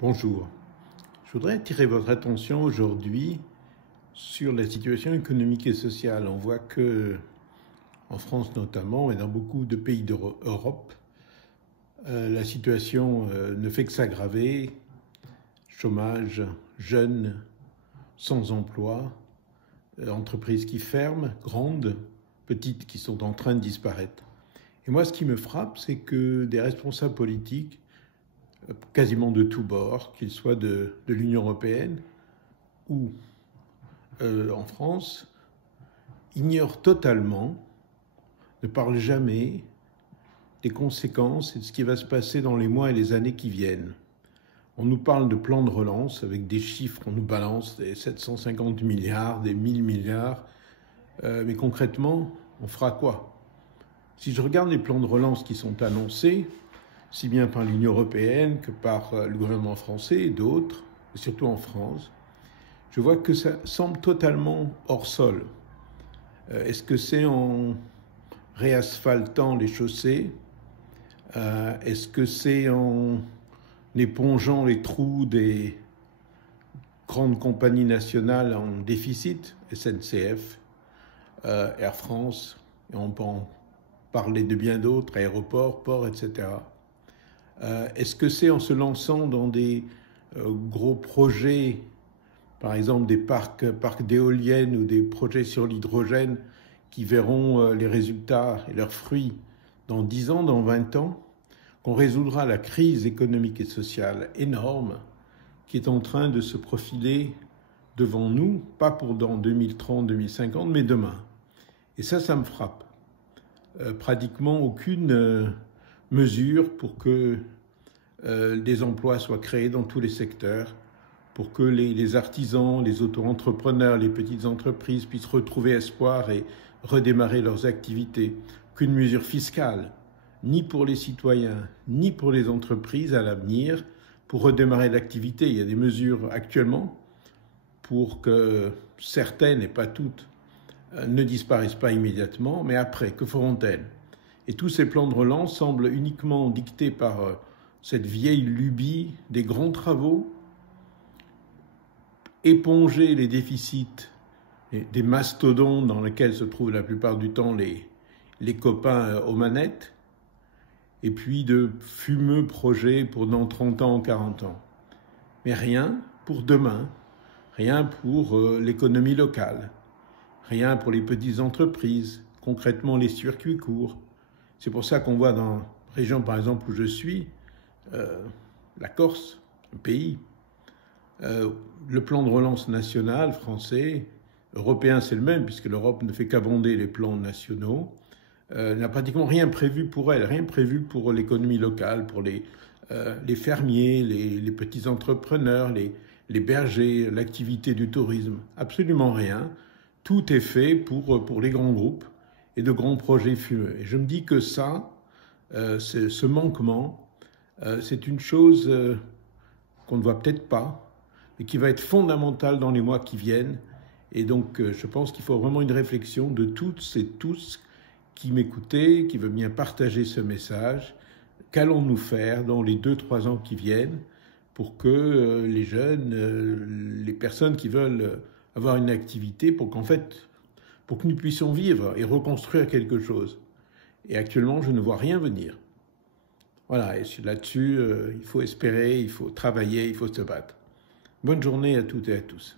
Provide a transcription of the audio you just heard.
Bonjour. Je voudrais attirer votre attention aujourd'hui sur la situation économique et sociale. On voit que, en France notamment, et dans beaucoup de pays d'Europe, la situation ne fait que s'aggraver. Chômage, jeunes, sans emploi, entreprises qui ferment, grandes, petites qui sont en train de disparaître. Et moi, ce qui me frappe, c'est que des responsables politiques, quasiment de tous bords, qu'ils soient de l'Union européenne ou en France, ignorent totalement, ne parlent jamais des conséquences et de ce qui va se passer dans les mois et les années qui viennent. On nous parle de plan de relance avec des chiffres, on nous balance des 750 milliards, des 1000 milliards, mais concrètement, on fera quoi? Si je regarde les plans de relance qui sont annoncés, si bien par l'Union européenne que par le gouvernement français et d'autres, et surtout en France, je vois que ça semble totalement hors sol. Est-ce que c'est en réasphaltant les chaussées? Est-ce que c'est en épongeant les trous des grandes compagnies nationales en déficit, SNCF, Air France, et on peut en parler de bien d'autres, aéroports, ports, etc. Est-ce que c'est en se lançant dans des gros projets, par exemple des parcs d'éoliennes ou des projets sur l'hydrogène qui verront les résultats et leurs fruits dans 10 ans, dans 20 ans, qu'on résoudra la crise économique et sociale énorme qui est en train de se profiler devant nous, pas pour dans 2030, 2050, mais demain. Et ça me frappe. Pratiquement aucune mesure pour que des emplois soient créés dans tous les secteurs, pour que les artisans, les auto-entrepreneurs, les petites entreprises puissent retrouver espoir et redémarrer leurs activités. Qu'une mesure fiscale, ni pour les citoyens, ni pour les entreprises à l'avenir, pour redémarrer l'activité. Il y a des mesures actuellement pour que certaines, et pas toutes, ne disparaissent pas immédiatement, mais après, que feront-elles? Et tous ces plans de relance semblent uniquement dictés par cette vieille lubie des grands travaux, éponger les déficits des mastodontes dans lesquels se trouvent la plupart du temps les copains aux manettes, et puis de fumeux projets pour dans 30 ans ou 40 ans. Mais rien pour demain, rien pour l'économie locale, rien pour les petites entreprises, concrètement les circuits courts. C'est pour ça qu'on voit dans la région, par exemple, où je suis, la Corse, un pays, le plan de relance national français, européen c'est le même, puisque l'Europe ne fait qu'abonder les plans nationaux, n'a pratiquement rien prévu pour elle, rien prévu pour l'économie locale, pour les fermiers, les petits entrepreneurs, les bergers, l'activité du tourisme, absolument rien. Tout est fait pour les grands groupes et de grands projets fumeux. Et je me dis que ça, ce manquement, c'est une chose qu'on ne voit peut-être pas, mais qui va être fondamentale dans les mois qui viennent. Et donc, je pense qu'il faut vraiment une réflexion de toutes et tous qui m'écoutez, qui veulent bien partager ce message. Qu'allons-nous faire dans les 2-3 ans qui viennent pour que les jeunes, les personnes qui veulent avoir une activité, pour que nous puissions vivre et reconstruire quelque chose. Et actuellement, je ne vois rien venir. Voilà, et là-dessus, il faut espérer, il faut travailler, il faut se battre. Bonne journée à toutes et à tous.